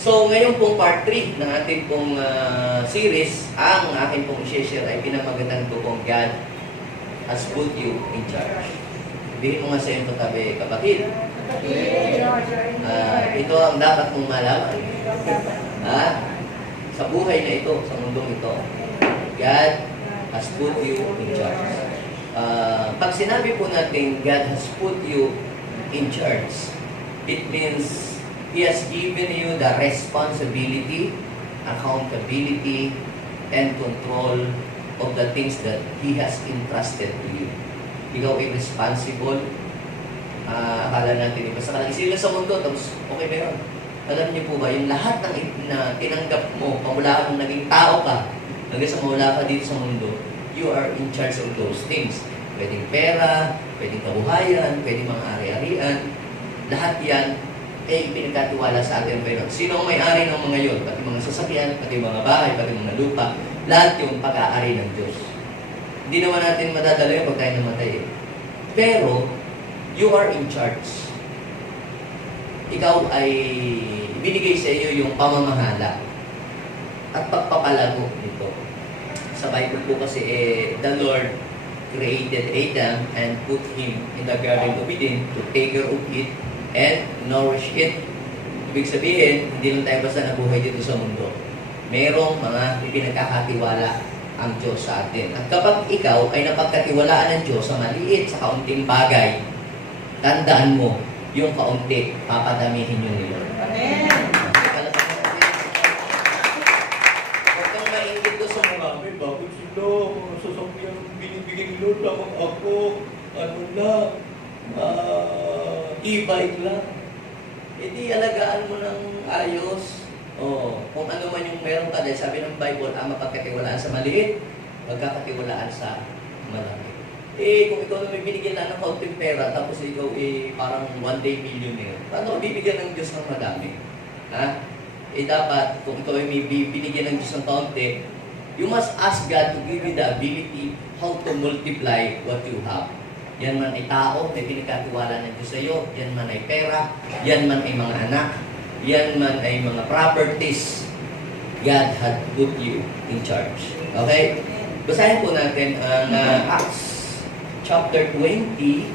So, ngayon pong part 3 ng ating pong series, ang akin pong i-share ay pinamagatan ko pong God has put you in charge. Sabihin mo nga sa iyong katabi, kapatid. Ito ang dapat mong malaman. Sa buhay na ito, sa mundong ito, God has put you in charge. Pag sinabi po natin, God has put you in charge, it means He has given you the responsibility, accountability, and control of the things that He has entrusted to you. Ikaw ay responsible. Akala natin iba sa kanila. Isipin sa mundo, tapos okay ba yun? Alam niyo po ba, yung lahat ng na tinanggap mo, pamula nung naging tao ka, hanggang sa mawala ka dito sa mundo, you are in charge of those things. Pwedeng pera, pwedeng kabuhayan, pwedeng mga ari-arian. Lahat yan ay pinagkatiwala sa atin. Pero sino ang may-ari ng mga yun? Pati mga sasakyan, pati mga bahay, pati mga lupa. Lahat yung pag-aari ng Diyos. Hindi naman natin madadala yun pag tayo namatay. Pero, you are in charge. Ikaw ay binigay sa iyo yung pamamahala at pagpapalago nito. Sa Bible po kasi, the Lord created Adam and put him in the Garden of Eden to take care of it and nourish it. Ibig sabihin, hindi lang tayo basta nabuhay dito sa mundo. Merong mga ipinagkakatiwala ang Diyos sa atin. At kapag ikaw ay napagkatiwalaan ng Diyos sa maliit, sa kaunting bagay, tandaan mo, yung kaunti, papadamihin yun ni Lord. Amen. Huwag kang maingit doon sa marami. Bakit sila? Sasakyan binibigay ni Lord lamang ako. Ano na? E-bike lang. Hindi alagaan mo ng ayos. Kung ano man yung meron ka, dahil sabi ng Bible, ang mapagkatiwalaan sa maliit, magkakatiwalaan sa malaki. Kung ikaw na may binigyan lang ng kaunting pera, tapos ikaw parang one day millionaire, paano ka bibigyan ng Diyos ng madami? Dapat, kung ikaw ay may binigyan ng Diyos ng kaunti, you must ask God to give you the ability how to multiply what you have. Yan man ay tao, may pinagkatiwala ng Diyos sa iyo. Yan man ay pera. Yan man ay mga anak. Yan man ay mga properties. God had put you in charge. Okay? Basahin po natin ang Acts chapter 20,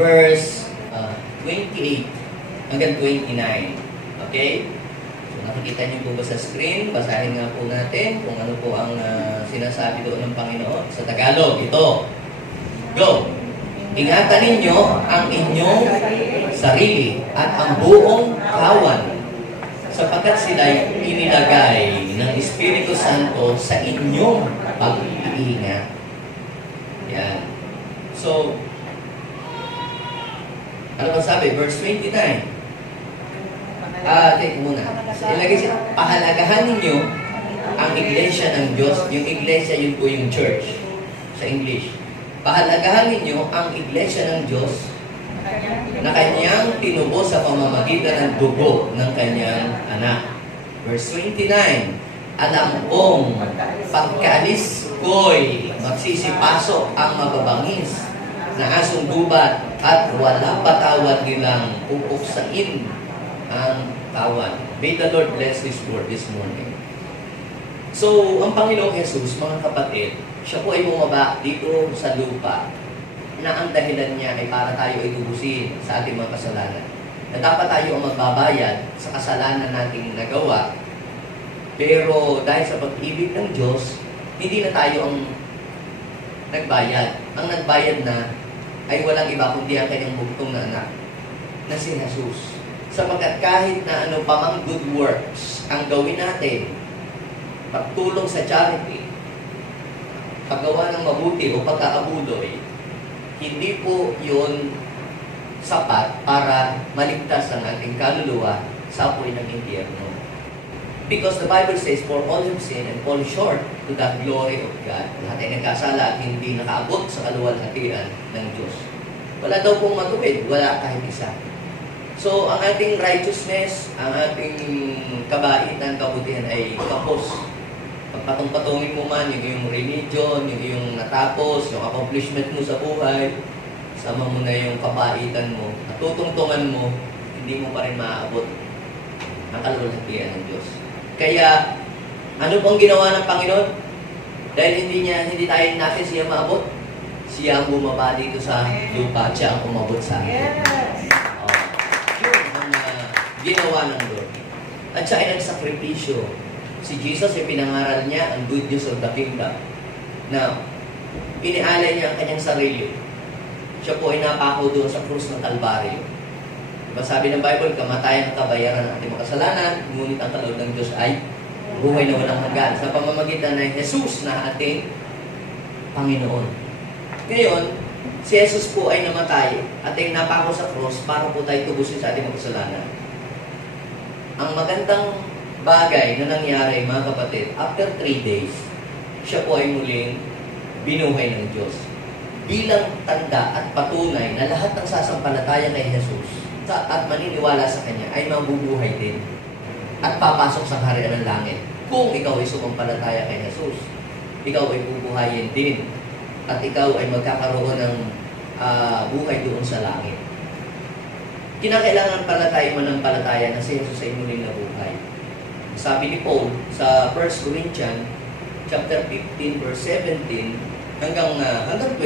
verse 28 hanggang 29. Okay? So, nakikita niyo po ba sa screen? Basahin nga po natin kung ano po ang sinasabi doon ng Panginoon. Sa Tagalog, ito. Go! Ingatan ninyo ang inyong sarili at ang buong kawan sapagkat sila'y inilagay ng Espiritu Santo sa inyong pag-iingat. Yan. So, ano ba sabi? Verse 29. Take muna. Ilagay siya, pahalagahan ninyo ang iglesia ng Diyos. Yung iglesia, yun po yung church sa English. Pahalagahan ninyo ang iglesia ng Diyos na kanyang tinubo sa pamamagitan ng dugo ng kanyang anak. Verse 29, alam kong pagkaalis ko'y magsisipasok ang mababangis na asong gubat at wala patawad nilang pupuksain ang kawan. May the Lord bless His word this morning. So, ang Panginoong Jesus, mga kapatid, siya po ay bumaba dito sa lupa na ang dahilan niya ay para tayo ay tubusin sa ating mga kasalanan. Na dapat tayo ang magbabayad sa kasalanan nating nagawa. Pero dahil sa pag-ibig ng Diyos, hindi na tayo ang nagbayad. Ang nagbayad na ay walang iba kundi ang kanyang bugtong na anak na si Jesus. Sapagkat kahit na ano pa mang good works ang gawin natin, pagtulong sa charity, paggawa ng mabuti o pagkaabuloy, hindi po yun sapat para maligtas ang ating kaluluwa sa apoy ng impyerno. Because the Bible says, for all have sinned and fall short to the glory of God. Lahat ay nagkasala at hindi nakaabot sa kaluwalhatian ng Diyos. Wala daw pong matuwid, wala kahit isa. So, ang ating righteousness, ang ating kabaitan, kabutihan ay kapos. Pagpatong-patungin mo man, yung iyong religion, yung iyong natapos, yung accomplishment mo sa buhay, sama mo na yung kabaitan mo, at tutungtungan mo, hindi mo pa rin maaabot ang kaluwalhatian ng Diyos. Kaya, ano pong ginawa ng Panginoon? Dahil hindi natin siya maabot, siya ang bumaba dito sa lupa, siya ang umabot sa atin. Yes. Yun ang ginawa ng Lord. At siya ay nagsakripisyo. Si Jesus ay pinangaral niya ang good news of the kingdom na inialay niya ang kanyang sarili. Siya po ay napako doon sa krus ng Kalbaryo. Diba sabi ng Bible, kamatayan ang kabayaran ng ating mga kasalanan, ngunit ang kaloob ng Diyos ay buhay na walang hanggan sa pamamagitan ng Jesus na ating Panginoon. Ngayon, si Jesus po ay namatay at ay napako sa krus para po tayo tubusin sa ating mga kasalanan. Ang magandang bagay na nangyari, mga kapatid, after 3 days, siya po ay muling binuhay ng Diyos. Bilang tanda at patunay na lahat ng sasampalataya kay Jesus at maniniwala sa Kanya ay mabubuhay din at papasok sa kaharian ng langit. Kung ikaw ay sumampalataya kay Jesus, ikaw ay bubuhayin din at ikaw ay magkakaroon ng buhay doon sa langit. Kinakailangan pala tayo manampalataya na si Jesus ay muling nabuhay. Sabi ni Paul sa 1 Corinthians chapter 15 verse 17 hanggang 20.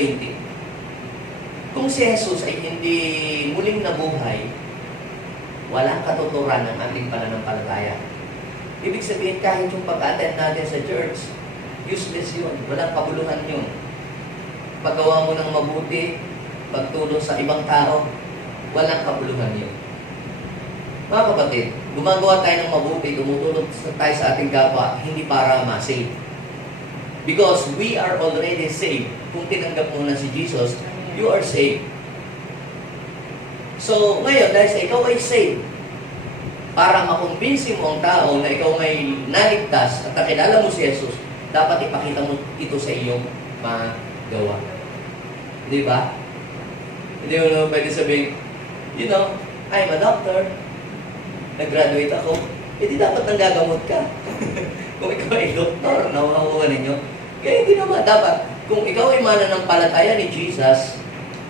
Kung si Jesus ay hindi muling nabuhay, walang katuturan ng ating pananampalataya. Ibig sabihin, kahit yung pag-attend natin sa church, useless yun. Walang kabuluhan yun. Paggawa mo ng mabuti, pagtulong sa ibang tao, walang kabuluhan yun. Mga kapatid, gumagawa tayo ng mabuti, tumutulong tayo sa ating kapwa, hindi para ma-save. Because we are already saved. Kung tinanggap mo na si Jesus, you are saved. So, ngayon, dahil sa ikaw ay saved, para makumbinsi mo ang tao na ikaw ay naligtas at nakilala mo si Jesus, dapat ipakita mo ito sa iyong magawa. Di ba? Hindi mo naman pwede sabihin, you know, I'm a doctor, nag-graduate ako, di dapat nanggagamot ka. Kung ikaw ay doktor, nakuha ninyo. Kaya hindi naman dapat. Kung ikaw ay mananampalataya ni Jesus,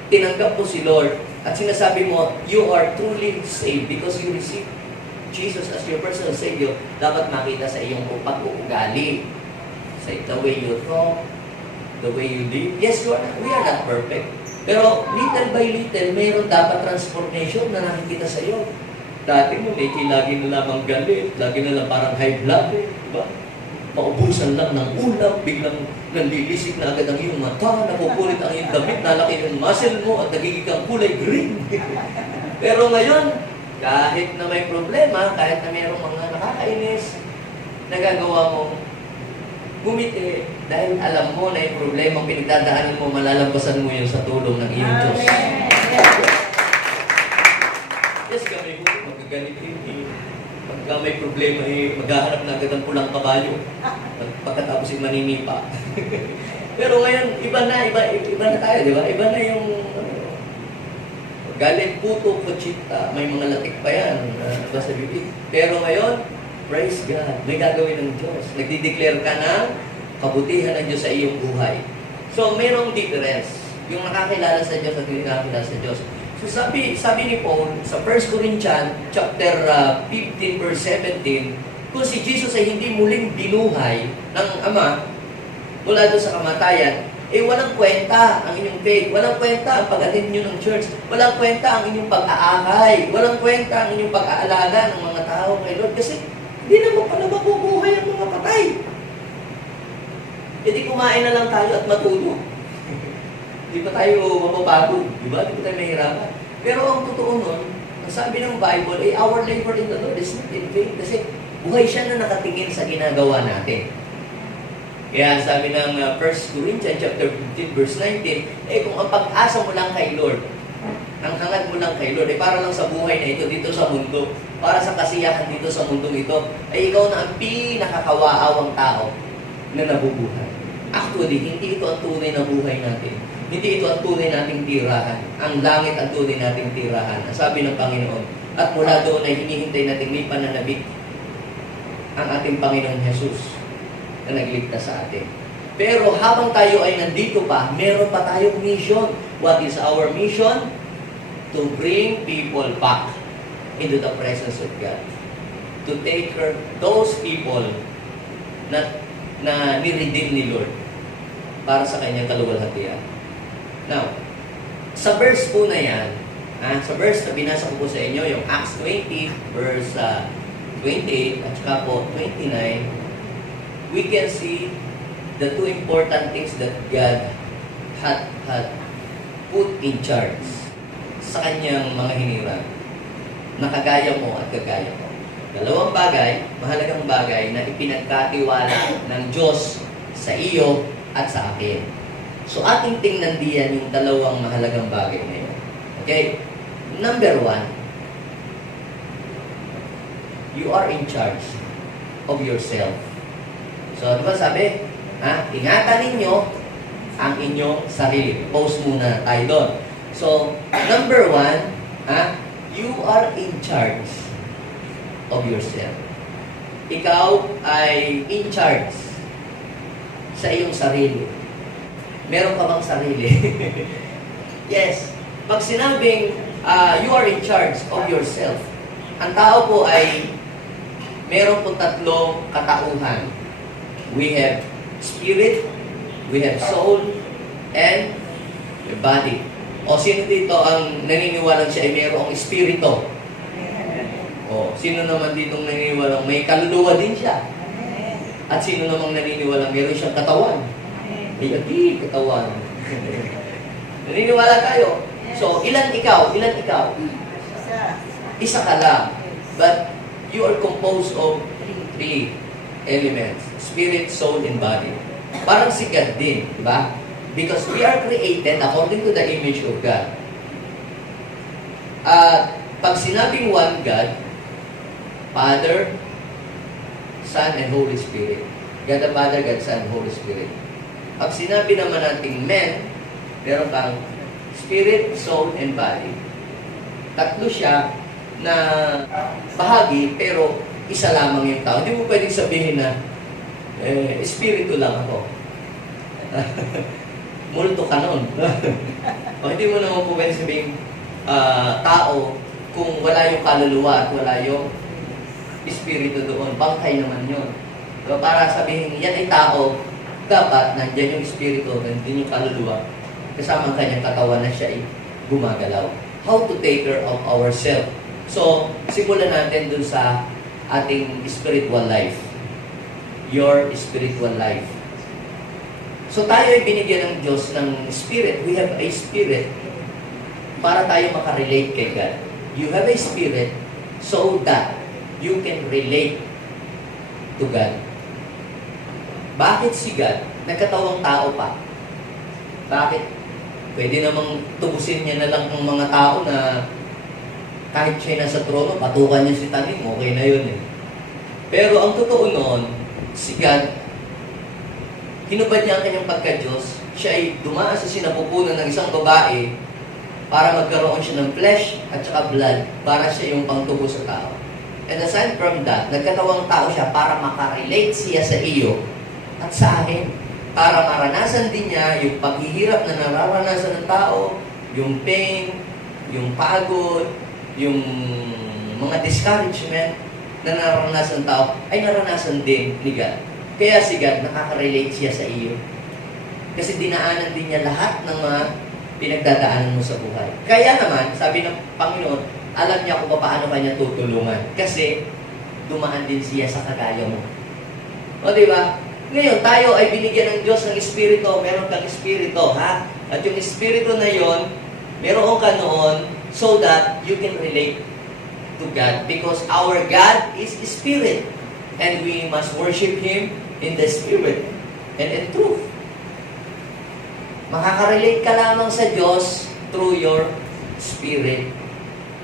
tinanggap mo si Lord, at sinasabi mo, you are truly saved because you receive Jesus as your personal Savior, dapat makita sa iyong pag-uugali. Sa the way you talk, the way you live. Yes, we are not perfect. Pero little by little, mayroon dapat transformation na nakikita sa iyo. Dati mo, lagi na lamang galit, lagi na lang parang high blood, diba? Paubusan lang ng ulam, biglang nanlilisik na agad ang iyong mata, napupulit ang iyong damit, nalaki yung muscle mo, at nagiging kang kulay green. Pero ngayon, kahit na may problema, kahit na mayroong mga nakakainis, nagagawa mo, gumiti, dahil alam mo na yung problema pinagdadaanan mo, malalampasan mo yun sa tulong ng iyong Diyos. Yes, kami po, magaganit yun. Pagka may problema, maghahanap na agad ang pulang kabayo. Pagkatapos yung maninipa. Pero ngayon, iba na tayo, di ba? Iba na yung galit, puto, kutsita, may mga latik pa yan, sa bibig. Pero ngayon, praise God, may gagawin ng Diyos. Nagdi-declare ka ng kabutihan ng Diyos sa iyong buhay. So, mayroong difference. Yung nakakilala sa Diyos at hindi nakakilala sa Diyos. So, sabi ni Paul sa 1 Corinthians chapter 15 verse 17, kung si Jesus ay hindi muling binuhay ng Ama mula doon sa kamatayan, walang kwenta ang inyong faith, walang kwenta ang pag-attend nyo ng church, walang kwenta ang inyong pag-aakay, walang kwenta ang inyong pag-aalaga ng mga tao kay Lord, kasi hindi naman pala mabubuhay ang mga patay. Hindi kumain na lang tayo at matulog. Hindi pa tayo mapapagod, di ba? Hindi pa tayo mahirapan. Pero ang totoo nun, ang sabi ng Bible, our labor in the Lord is not in vain, kasi buhay siya na nakatingin sa ginagawa natin. Kaya sabi ng 1 Corinthians chapter 15 verse 19, kung ang pag-asa mo lang kay Lord, ang hangad mo lang kay Lord, para lang sa buhay na ito, dito sa mundo, para sa kasiyahan dito sa mundo ito, ay ikaw na ang pinakakawaawang tao na nabubuhay. Actually, hindi ito ang tunay na buhay natin. Hindi ito ang tunay nating tirahan. Ang langit ang tunay nating tirahan. Ang sabi ng Panginoon. At mula doon ay hinihintay natin may pananabik ang ating Panginoong Jesus na nagligtas sa atin. Pero habang tayo ay nandito pa, meron pa tayong mission. What is our mission? To bring people back into the presence of God. To to take care those people na ni-redeem ni Lord para sa kanyang kaluwalhatian. Now, sa verse po na yan, sa verse na binasa ko po sa inyo, yung Acts 20, verse 28, at saka po 29, we can see the two important things that God had put in charge sa kanyang mga hinirang na kagaya mo at kagaya mo. Dalawang bagay, mahalagang bagay na ipinagkatiwala ng Diyos sa iyo at sa akin. So ating tingnan diyan yung dalawang mahalagang bagay na yun. Okay? Number 1, you are in charge of yourself. So, di ba sabi? Ingatan ninyo ang inyong sarili. Post muna tayo doon. So, number 1, you are in charge of yourself. Ikaw ay in charge sa iyong sarili. Meron ka bang sarili? Yes. Pag sinabing you are in charge of yourself, ang tao po ay meron po tatlong katauhan. We have spirit, we have soul, and the body. O sino dito ang naniniwalang siya ay mayroong espiritu? O sino naman dito naniniwalang may kaluluwa din siya? At sino namang naniniwalang mayroon siyang katawan? Ay, katawan. Naniniwala tayo. So, ilan ikaw? Ilan ikaw? Isa ka lang. But you are composed of three elements. Spirit, soul, and body. Parang si God din, di ba? Because we are created according to the image of God. Pag sinabing one God, Father, Son, and Holy Spirit. God the Father, God, Son, Holy Spirit. Pag sinabi naman nating men, meron kang spirit, soul, and body. Tatlo siya na bahagi, pero isa lamang yung tao. Hindi mo pwedeng sabihin na, espiritu lang ako. Multo ka nun. O hindi mo naman po pwedeng sabihin, tao, kung wala yung kaluluwa at wala yung espiritu doon. Bangkay naman yun. So, para sabihin, yan ay tao, dapat nandyan yung espiritu, nandyan yung kaluluwa, kasama ang kanyang katawan na siya ay gumagalaw. How to take care of ourselves. So, simulan natin dun sa ating spiritual life. Your spiritual life. So, tayo ay binigyan ng Diyos ng spirit. We have a spirit para tayo makarelate kay God. You have a spirit so that you can relate to God. Bakit si God nagkatawang tao pa? Bakit? Pwede namang tubusin niya na lang ang mga tao na kahit siya nasa trono, patukan niya si tanim, okay na yun eh. Pero ang totoo noon, si God, hinubad niya ang kanyang pagka-Diyos, siya ay dumaan sa sinapupunan ng isang babae para magkaroon siya ng flesh at saka blood para siya yung pangtubo sa tao. And aside from that, nagkatawang tao siya para makarelate siya sa iyo at sa akin, para maranasan din niya yung paghihirap na nararanasan ng tao, yung pain, yung pagod, yung mga discouragement na nararanasan ng tao, ay naranasan din ni God. Kaya si God, nakaka-relate siya sa iyo. Kasi dinaanan din niya lahat ng mga pinagdadaanan mo sa buhay. Kaya naman, sabi ng Panginoon, alam niya kung paano kanya tutulungan. Kasi dumaan din siya sa kagaya mo. O diba? Ngayon, tayo ay binigyan ng Diyos ng Espiritu. Meron kang Espiritu, ha? At yung Espiritu na yon, meron ka noon so that you can relate to God. Because our God is Spirit. And we must worship Him in the Spirit and in truth. Makaka-relate ka lamang sa Diyos through your Spirit.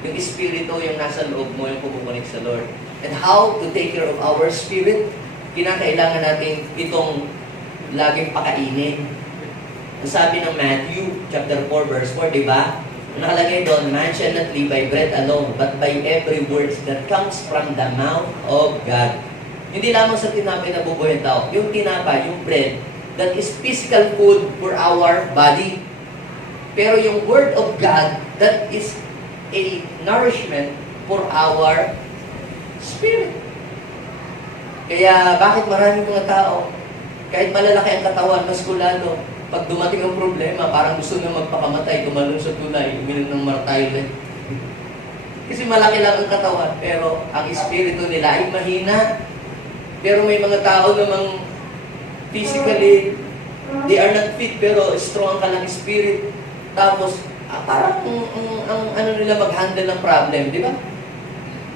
Yung Espiritu, yung nasa loob mo, yung pumupunik sa Lord. And how to take care of our spirit? Kinakailangan natin itong laging pakainin. Ang sabi ng Matthew chapter 4 verse 4, di ba? Nakalagay doon, man shall not live by bread alone, but by every word that comes from the mouth of God. Hindi lamang sa tinapay na bubuhay tao. Yung tinapay, yung bread, that is physical food for our body. Pero yung word of God, that is a nourishment for our spirit. Kaya bakit maraming mga tao, kahit malalaki ang katawan, maskulado, pag dumating ang problema, parang gusto nyo magpakamatay, tumalon sa tulay, uminom ng martyle. Kasi malaki lang ang katawan, pero ang espiritu nila ay mahina. Pero may mga tao namang physically, they are not fit, pero strong ka ng spirit. Tapos, parang ang ano nila mag-handle ng problem, di ba?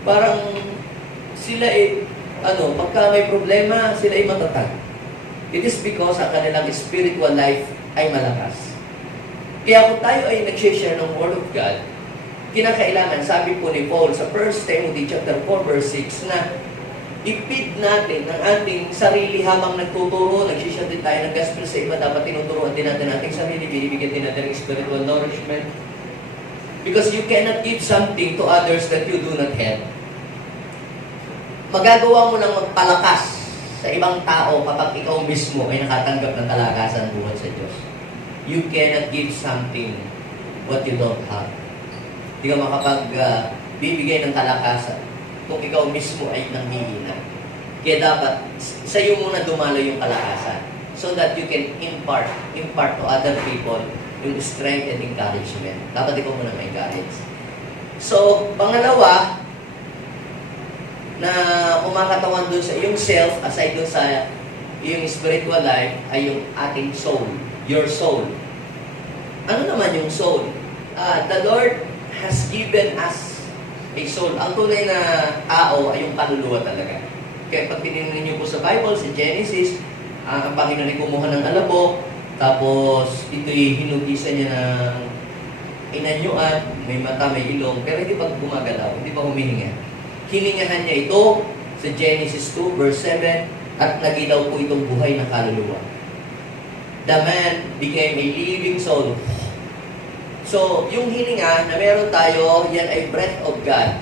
Parang sila pagka may problema, sila ay matatag. It is because ang kanilang spiritual life ay malakas. Kaya kung tayo ay nag-share ng Word of God, kinakailangan, sabi po ni Paul sa 1 Timothy chapter 4 verse 6, na ipid natin ang ating sarili habang nagtuturo, nag-share din tayo ng gospel sa iba, dapat tinuturuan din natin ating sarili, binibigyan din natin ng spiritual nourishment. Because you cannot give something to others that you do not have. Magagawa mo lang magpalakas sa ibang tao kapag ikaw mismo ay nakatanggap ng kalakasan buhat sa Diyos. You cannot give something what you don't have. Hindi ka bibigay ng kalakasan kung ikaw mismo ay nanghihina. Kaya dapat sa iyo muna dumalo yung kalakasan so that you can impart to other people yung strength and encouragement. Dapat ikaw muna ma-encourage. So, pangalawa, na kumakatawan doon sa iyong self, aside doon sa iyong spiritual life, ay yung ating soul, your soul. Ano naman yung soul? The Lord has given us a soul. Ang tunay na tao ay yung kaluluwa talaga. Kaya pag tinignan niyo po sa Bible, sa Genesis, ang Panginoon ay kumuha ng alabok, tapos ito'y hinugisan niya ng inanyuan, may mata, may ilong, pero hindi pa gumagalaw, hindi pa humihinga. Hiningahan niya ito sa Genesis 2 verse 7 at nagilaw po itong buhay na kaluluwa. The man became a living soul. So, yung hininga na meron tayo, yan ay breath of God.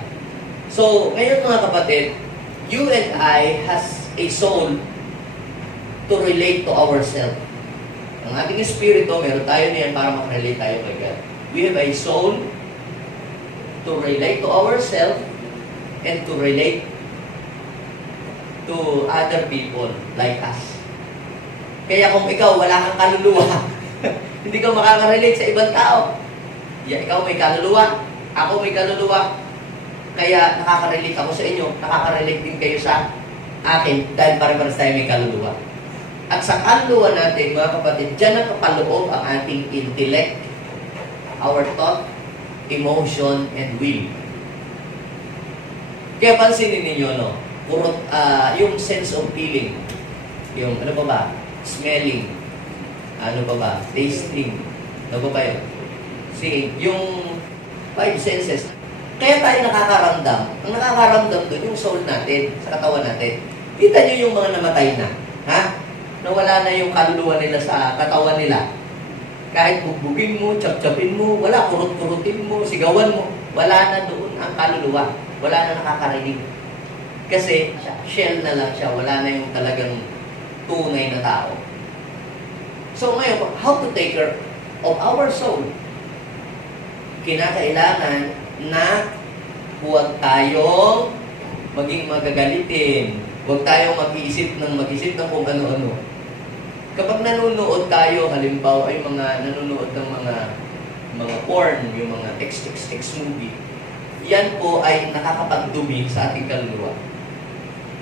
So, ngayon mga kapatid, you and I has a soul to relate to ourselves. Ang ating espiritu, meron tayo niyan para makarelate tayo kay God. We have a soul to relate to ourselves and to relate to other people like us. Kaya kung ikaw wala kang kaluluwa, hindi ka makaka-relate sa ibang tao. Ikaw may kaluluwa, ako may kaluluwa, kaya nakaka-relate ako sa inyo, nakaka-relate din kayo sa akin dahil pare-pares tayo may kaluluwa. At sa kaluluwa natin, mga kapatid, dyan nakapaloob ang ating intellect, our thought, emotion, and will. Kaya pansinin ninyo, no? Puro, yung sense of feeling, yung ano pa ba? Smelling, ano pa ba? Tasting, ano pa ba yun? Seeing, yung 5 senses. Kaya tayo nakakaramdam. Ang nakakaramdam doon, yung soul natin, sa katawan natin. Kita nyo yung mga namatay na. Ha? Nawala na yung kaluluwa nila sa katawan nila. Kahit bugbugin mo, chap-chapin mo, wala, kurut-kurutin mo, sigawan mo, wala na doon ang kaluluwa. Wala na nakakarinig. Kasi shell na lang siya, wala na yung talagang tunay na tao. So ngayon, how to take care of our soul? Kinakailangan na huwag tayong maging magagalitin. Huwag tayong mag-iisip ng kung ano-ano. Kapag nanonood tayo, halimbawa ay mga nanonood ng mga porn, yung mga XXX movie, yan po ay nakakapagdumi sa ating kaluluwa.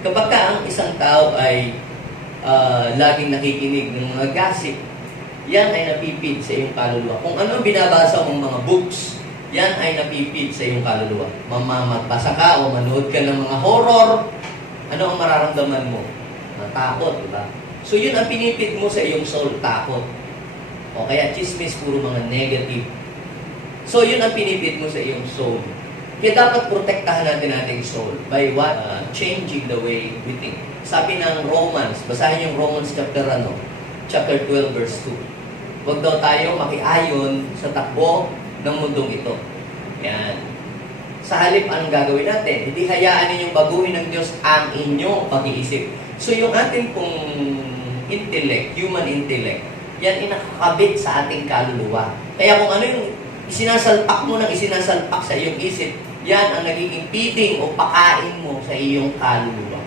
Kapag ang isang tao ay laging nakikinig ng mga gossip, yan ay napipid sa iyong kaluluwa. Kung ano binabasa mong mga books, yan ay napipid sa iyong kaluluwa. Magbasa ka o manood ka ng mga horror, ano ang mararamdaman mo? Matakot, di ba? So yun ang pinipid mo sa iyong soul, takot. O kaya chismis, puro mga negative. So yun ang pinipid mo sa iyong soul. Kaya dapat protektahan natin ating soul by what? Changing the way we think. Sabi ng Romans, basahin yung Romans chapter 12 verse 2. Huwag daw tayo makiayon sa takbo ng mundong ito. Yan. Sa halip, anong gagawin natin? Hindi hayaan ninyong baguhin ng Diyos ang inyong pag-iisip. So yung ating pong intellect, human intellect, yan inakakabit sa ating kaluluwa. Kaya kung ano yung isinasalpak mo ng isinasalpak sa iyong isip, yan ang nagiging feeding o pakain mo sa iyong kaluluwa.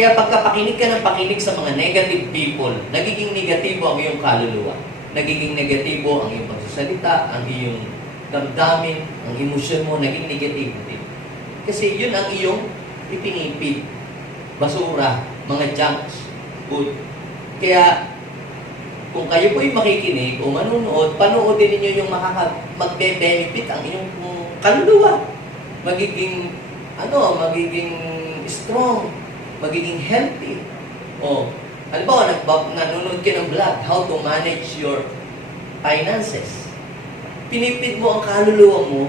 Kaya pagkapakinig ka ng pakinig sa mga negative people, nagiging negatibo ang iyong kaluluwa. Nagiging negatibo ang iyong pagsasalita, ang iyong damdamin, ang emosyon mo, naging negatibo din. Kasi yun ang iyong ipinipid. Basura, mga junks, food. Kaya, kung kayo po'y makikinig o manunood, panoodin ninyo yung magbe-benefit ang inyong kaluluwa. Magiging strong, magiging healthy. O, nanonood ka ng vlog, how to manage your finances. Pinipid mo ang kaluluwa mo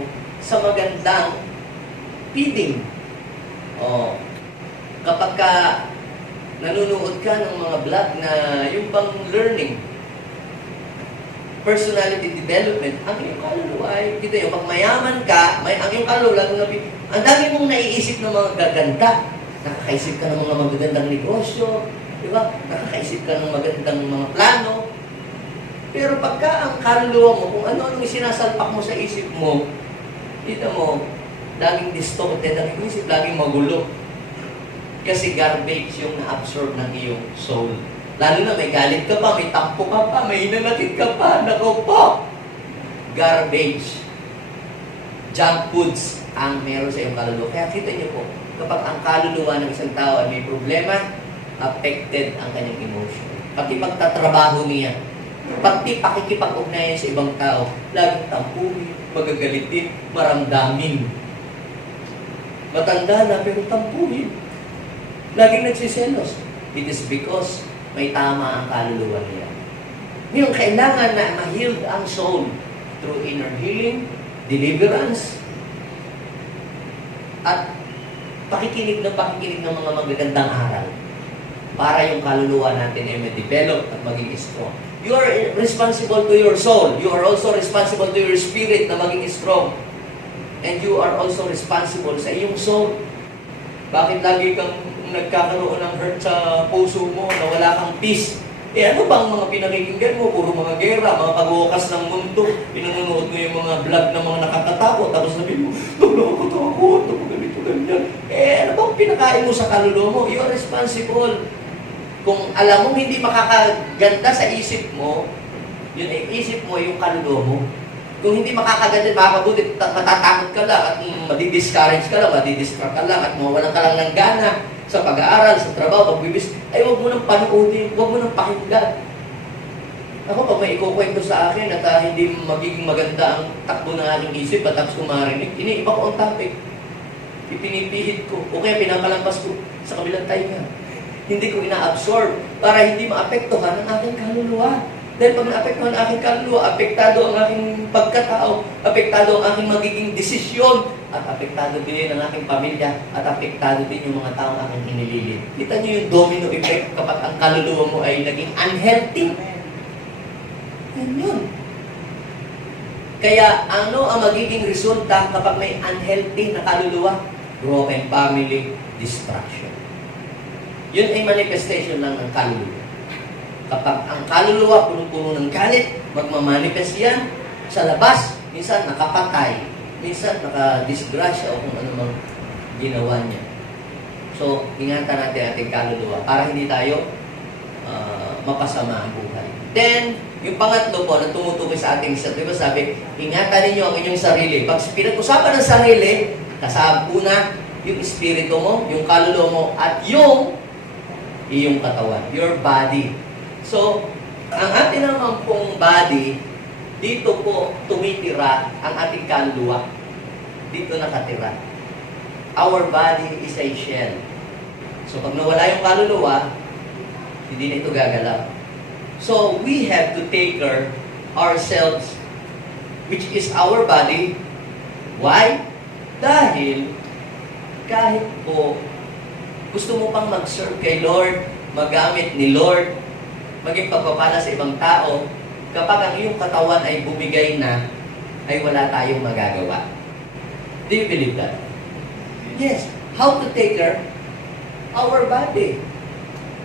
sa magandang feeding. O, kapag nanonood ka ng mga vlog na yung bang learning, personality development, ang iyong kaluluwa ay, kita yung pag mayaman ka, ang iyong kaluluwa, ang dami mong naiisip ng mga gaganda. Nakakaisip ka ng mga magagandang negosyo, di ba? Nakakaisip ka ng magandang mga plano. Pero pagka ang kaluluwa mo, kung ano-anong sinasalpak mo sa isip mo, kita mo, laging distorted ang isip, laging magulo. Kasi garbage yung na-absorb ng iyong soul. Lalo na may galit ka pa, may tampo ka pa, may hinanakit ka pa, nako po. Garbage. Junk foods ang meron sa iyong kaluluwa. Kaya kita niyo po, kapag ang kaluluwa ng isang tao ay may problema, affected ang kanyang emotion. Pati pagtatrabaho niya, pati pakikipag-ugnayan sa ibang tao, laging tampuhin, magagalitin, maramdamin. Matanda na pero tampuhin. Laging nagsiselos. It is because may tama ang kaluluwa niya. Ngayon, kailangan na ma-healed ang soul through inner healing, deliverance, at pakikinig ng mga magagandang aral para yung kaluluwa natin ay ma-develop at maging strong. You are responsible to your soul. You are also responsible to your spirit na maging strong. And you are also responsible sa iyong soul. Bakit lagi kang nagkakaroon ng hurt sa puso mo na wala kang peace? Ano bang mga pinakikinggan mo? Puro mga gera, mga pagwakas ng mundo. Pinanonood mo yung mga vlog ng mga nakakatakot. Tapos sabihin mo, takot, ganito, ganyan. Ano bang pinakain mo sa kaluluwa mo? You are responsible. Kung alam mo hindi makakaganda sa isip mo, yun isip mo yung kaluluwa mo. Kung hindi makakaganda, makakabuti, matatakot ka lang at madi-discourage ka lang, madi-distract ka lang at mawalan ka lang ng gana sa pag-aaral, sa trabaho, pagbibis, ay huwag mo nang panoodin, huwag mo nang pakinggan. Ako, pag may ikukwento sa akin at hindi magiging maganda ang takbo ng aking isip at tapos kumarinig, iniiba ko ang topic. Ipinipihit ko, o kaya pinapalampas ko sa kabilang tainga. Hindi ko ina-absorb para hindi maapektuhan ang aking kaluluwa. Dahil pag naapektuhan ang aking kaluluwa, apektado ang aking pagkatao, apektado ang aking magiging desisyon, at apektado din ang aking pamilya, at apektado din yung mga taong aking inililid. Kita niyo yung domino effect kapag ang kaluluwa mo ay naging unhealthy. Yan yun. Kaya ano ang magiging resulta kapag may unhealthy na kaluluwa? Broken family, destruction. Yun ay manifestation lang ng kaluluwa. Kapag ang kaluluwa puno-puno ng galit, magmamanifest yan sa labas. Minsan nakapatay, minsan nakadisgrasya o kung ano mang ginawa niya. So, ingatan natin ating kaluluwa para hindi tayo mapasama ang buhay. Then, yung pangatlo po na tumutukoy sa ating isa, diba sabi, ingatan ninyo ang inyong sarili. Pag pinag-usapan ng sarili, kasabo na yung espiritu mo, yung kaluluwa mo, at yung iyong katawan, your body. So, ang ating naman pong body, dito po tumitira ang ating kaluluwa. Dito nakatira. Our body is a shell. So, pag nawala yung kaluluwa, hindi na ito gagalaw. So, we have to take care ourselves, which is our body. Why? Dahil, kahit po gusto mo pang mag-serve kay Lord, magamit ni Lord, maging pagpapala sa ibang tao, kapag ang iyong katawan ay bumigay na, ay wala tayong magagawa. Do you believe that? Yes. How to take care? Our body.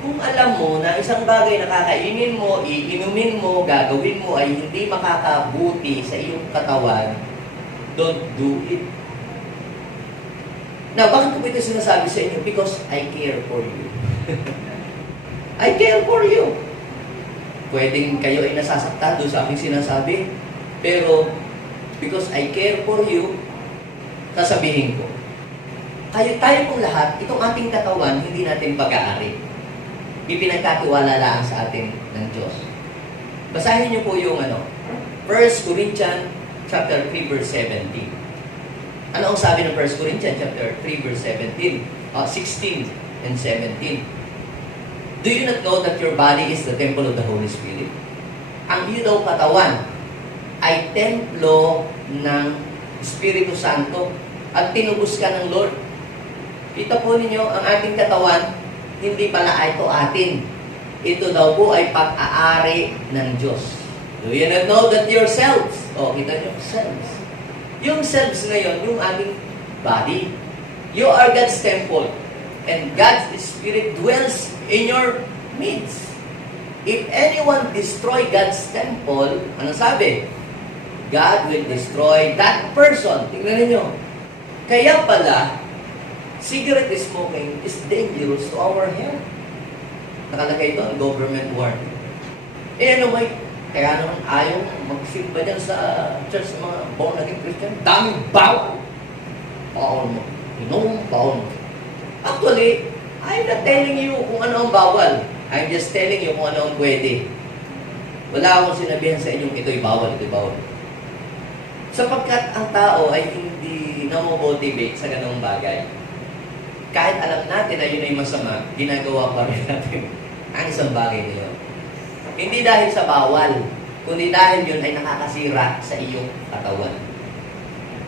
Kung alam mo na isang bagay na kakainin mo, iinumin mo, gagawin mo ay hindi makakabuti sa iyong katawan, don't do it. Now, bakit ko ito sinasabi sa inyo? Because I care for you. I care for you. Pwedeng kayo ay nasasaktan doon sa aking sinasabi. Pero, because I care for you, sasabihin ko, tayo pong lahat, itong ating katawan, hindi natin pag-aari. Ipinagkatiwala lang sa atin ng Diyos. Basahin niyo po yung 1 Corinthians chapter 3 verse 17. Ano ang sabi ng 1 Corinthians chapter 3 verse 17? 16 and 17. Do you not know that your body is the temple of the Holy Spirit? Ang iyo daw katawan ay templo ng Espiritu Santo at tinubos ka ng Lord. Kita po ninyo, ang ating katawan, hindi pala ito atin. Ito daw po ay pag-aari ng Diyos. Do you not know that yourselves? Kita nyo, selves. Yung selves ngayon, yung ating body. You are God's temple. And God's Spirit dwells in your midst. If anyone destroy God's temple, ano sabi? God will destroy that person. Tingnan niyo. Kaya pala, cigarette smoking is dangerous to our health. Nakalagay doon, government warning. Anyway, kaya naman ayaw magsimba dyan sa church ng mga born-again Christian. Daming bawal. Bawal mo. Bawal mo. Actually, I'm not telling you kung ano ang bawal. I'm just telling you kung ano ang pwede. Wala akong sinabihan sa inyong ito'y bawal, ito'y bawal. Sapagkat ang tao ay hindi na-motivate sa ganung bagay. Kahit alam natin na yun ay masama, ginagawa pa rin natin ang isang bagay na yun. Hindi dahil sa bawal, kundi dahil yun ay nakakasira sa iyong katawan.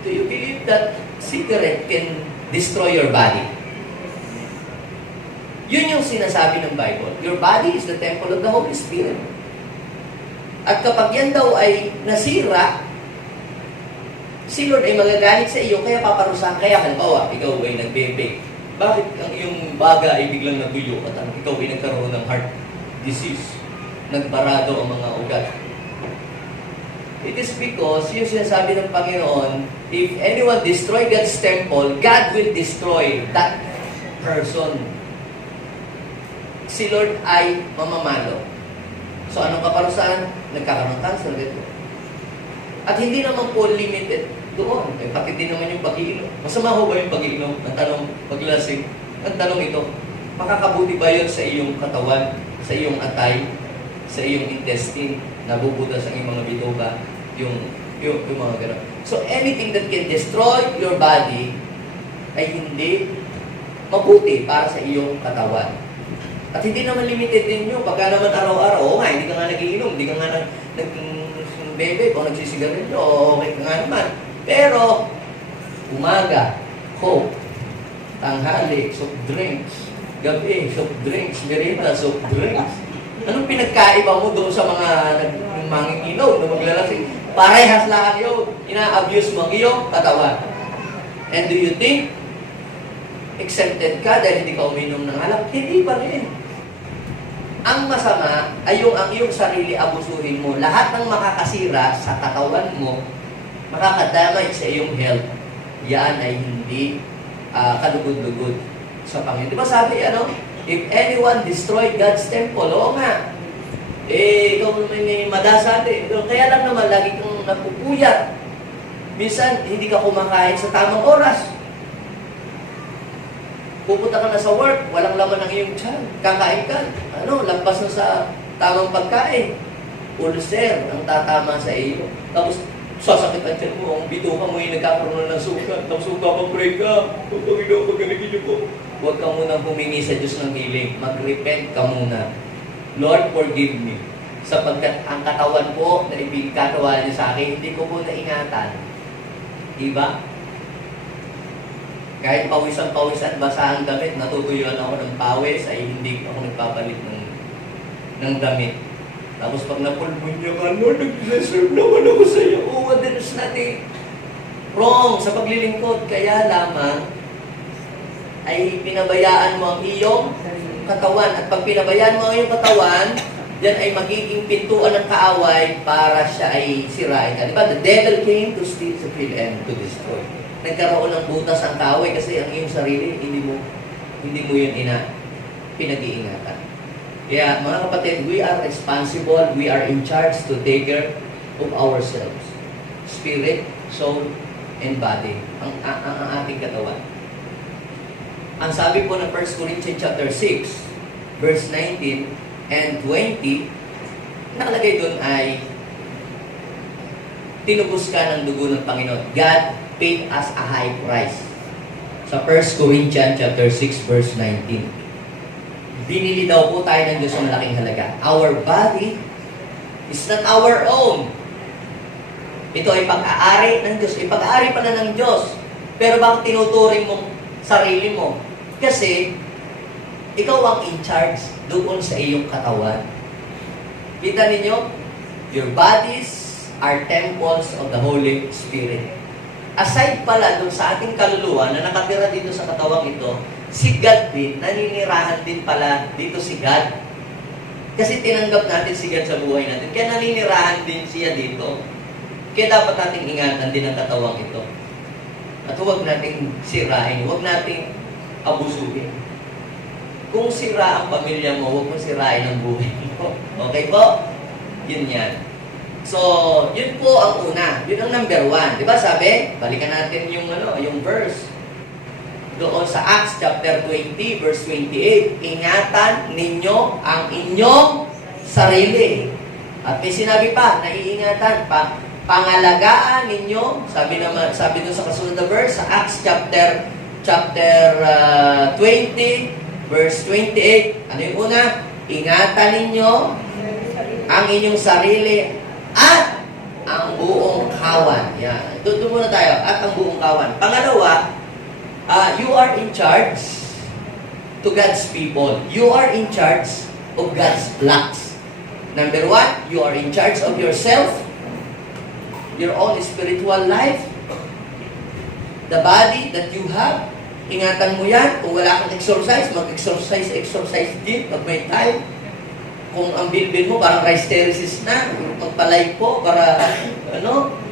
Do you believe that cigarette can destroy your body? Yun yung sinasabi ng Bible. Your body is the temple of the Holy Spirit. At kapag yan daw ay nasira, si Lord ay magagalit sa iyo, kaya paparusahan. Kaya halimbawa, ikaw ay nagbebe. Bakit ang iyong baga ay biglang naguyo at ikaw ay nagkaroon ng heart disease? Nagbarado ang mga ugat. It is because, yung sinasabi ng Panginoon, if anyone destroy God's temple, God will destroy that person. Si Lord ay mamamalo. So, anong kaparusahan? Nagkakaroon ng cancer dito. At hindi naman po limited doon. Pati din naman yung pag-iinom. Masama ho ba yung pag-iinom? Ang tanong, paglasing. Ang tanong ito, makakabuti ba yun sa iyong katawan, sa iyong atay, sa iyong intestine, nabubutas ang iyong mga bituka, yung mga gano'n. So, anything that can destroy your body ay hindi mabuti para sa iyong katawan. At hindi naman limited din yun. Pagka naman araw-araw, hindi ka nga nagiinom, hindi ka nga nagbebe, kung nagsisigarilyo, okay ka nga naman. Pero, umaga, coke, tanghali, soft drinks, gabi, soft drinks, merienda, soft drinks. Anong pinagkaiba mo doon sa mga manginginom na maglalasing? Parehas lang yun. Ina-abuse mo ang iyong katawan. And do you think exempted ka dahil hindi ka uminom ng alak? Hindi pa rin. Ang masama ay ang iyong sarili abusuhin mo. Lahat ng makakasira sa katawan mo, makakadamay sa iyong health, yan ay hindi kalugod-lugod sa Panginoon. Di ba sabi, if anyone destroy God's temple, oo nga, ikaw may madasal eh. Kaya lang naman, lagi kang napupuyat. Minsan, hindi ka kumakain sa tamang oras. Pupunta ka na sa work, walang laman ng iyong tiyan. Kakain ka, lampas na sa tamang pagkain. Ulcer ang tatama sa iyo. Tapos, sasakit ang tiyan mo, ang bituka mo yung nagkakaroon ng sugat. Tapos, pag-pray ka, Panginoon, pag-ganigin ko. Huwag ka munang humingi sa Diyos ng healing. Mag-repent ka muna. Lord, forgive me. Sapagkat ang katawan po na ibigkatawa niyo sa akin, hindi ko po naingatan. Diba? Kahit pawisan-pawisan, basa ang damit, natutuyuan ako ng pawis, ay hindi ako nagpapalit ng damit. Tapos pag napulmunya ka, Lord, nag-reserve naman ako sa iyo. Oh, what is nothing wrong sa paglilingkod. Kaya lamang, ay pinabayaan mo ang iyong katawan. At pag pinabayaan mo ang iyong katawan, yan ay magiging pintuan ng kaaway para siya ay sirain ka. Diba? The devil came to steal, to kill, and to destroy. Nagkaroon ng butas ang kaaway kasi ang iyong sarili, hindi mo yun pinag-iingatan. Kaya mga kapatid, we are responsible, we are in charge to take care of ourselves. Spirit, soul, and body. Ang ating katawan. Ang sabi po ng 1 Corinthians chapter 6, verse 19 and 20, nakalagay doon ay tinubos ka ng dugo ng Panginoon. God paid us a high price. Sa 1 Corinthians chapter 6, verse 19. Binili daw po tayo ng Diyos ng malaking halaga. Our body is not our own. Ito ay pag-aari ng Diyos. Ipag-aari pala ng Diyos. Pero bakit tinuturing mo sarili mo? Kasi, ikaw ang in charge doon sa iyong katawan. Kita ninyo? Your bodies are temples of the Holy Spirit. Aside pala doon sa ating kaluluwa na nakatira dito sa katawang ito, si God din, naninirahan din pala dito si God. Kasi tinanggap natin si God sa buhay natin. Kaya naninirahan din siya dito. Kaya dapat nating ingatan din ang katawang ito. At huwag nating sirain, huwag nating abusuhin. Kung sira ang pamilya mo, huwag mo sirain ang buhay mo. Okay po? Yun yan. So, yun po ang una. Yun ang number 1. Diba sabi? Balikan natin yung verse. Doon sa Acts chapter 20, verse 28. Ingatan ninyo ang inyong sarili. At may sinabi pa, naiingatan pa. Pangalagaan ninyo, sabi doon sa kasunod na verse, sa Acts chapter 20, verse 28. Ano yung una? Ingatan ninyo ang inyong sarili at ang buong kawan. Yan. Doon muna tayo. At ang buong kawan. Pangalawa, you are in charge to God's people. You are in charge of God's flocks. Number 1, you are in charge of yourself, your own spiritual life, the body that you have. Ingatan mo yan. Kung wala kang exercise, exercise din pag may time. Kung ang bilbil mo parang rice terraces na, magpalay po para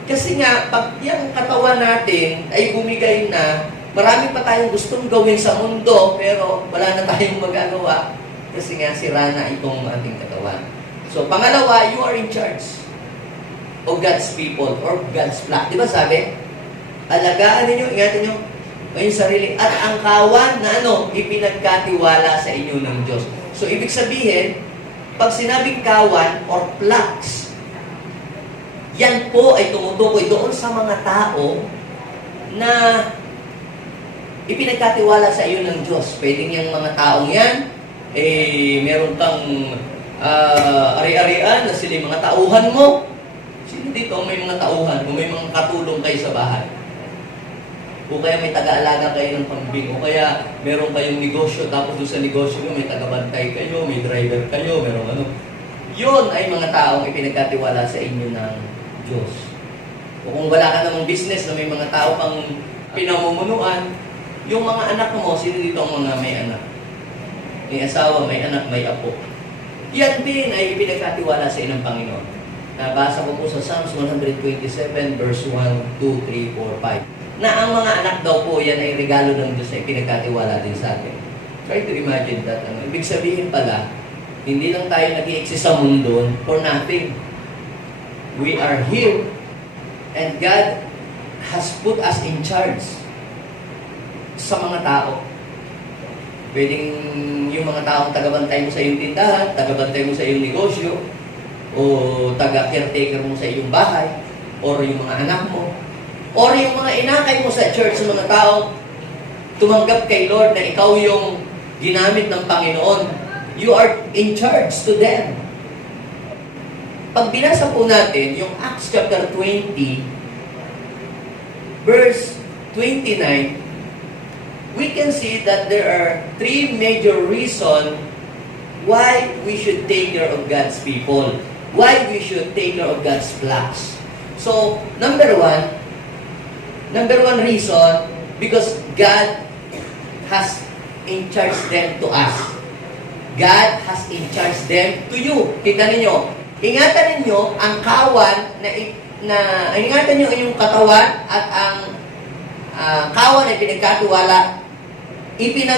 kasi nga pag yung katawan natin ay bumigay na, marami pa tayong gustong gawin sa mundo pero wala na tayong magagawa kasi nga sira na itong ating katawan. So pangalawa, you are in charge of God's people or God's flock. Di ba sabi? Alagaan ninyo, ingatan nyo ang sarili at ang kawan na ipinagkatiwala sa inyo ng Diyos. So ibig sabihin, pag sinabing kawan or flocks, yan po ay tumutukoy doon sa mga tao na ipinagkatiwala sa iyo ng Diyos. Pwedeng yung mga taong yan, meron kang ari-arian na sila yung mga tauhan mo. Sino dito may mga tauhan mo, may mga katulong kayo sa bahay? O kaya may taga-alaga kayo ng pambing, o kaya meron kayong negosyo, tapos doon sa negosyo mo may taga-bantay kayo, may driver kayo, meron Yun ay mga taong ipinagkatiwala sa inyo ng Diyos. O kung wala ka namang business na may mga tao pang pinamumunuan, yung mga anak mo, sino dito ang mga may anak? May asawa, may anak, may apo. Yan din ay ipinagkatiwala sa inyo ng Panginoon. Nabasa ko po sa Psalms 127, verse 1, 2, 3, 4, 5. Na ang mga anak daw po, yan ay regalo ng Diyos na ipinagkatiwala din sa atin. Try to imagine that. Ibig sabihin pala, hindi lang tayo nag-i-exist sa mundo for nothing. We are here and God has put us in charge sa mga tao. Pwedeng yung mga taong tagabantay mo sa iyong tindahan, tagabantay mo sa iyong negosyo, o taga-caretaker mo sa iyong bahay, or yung mga anak mo, or yung mga inakay mo sa church, sa mga taong tumanggap kay Lord na ikaw yung ginamit ng Panginoon. You are in charge to them. Pag binasa po natin yung Acts chapter 20, verse 29, we can see that there are 3 major reasons why we should take care of God's people. Why we should take care of God's flocks. So, number one reason, because God has in charge them to us. God has in charge them to you. Kita ninyo, ingatan ninyo ang kawan ingatan ninyo ang inyong katawan at ang kawan ay pinagkatiwala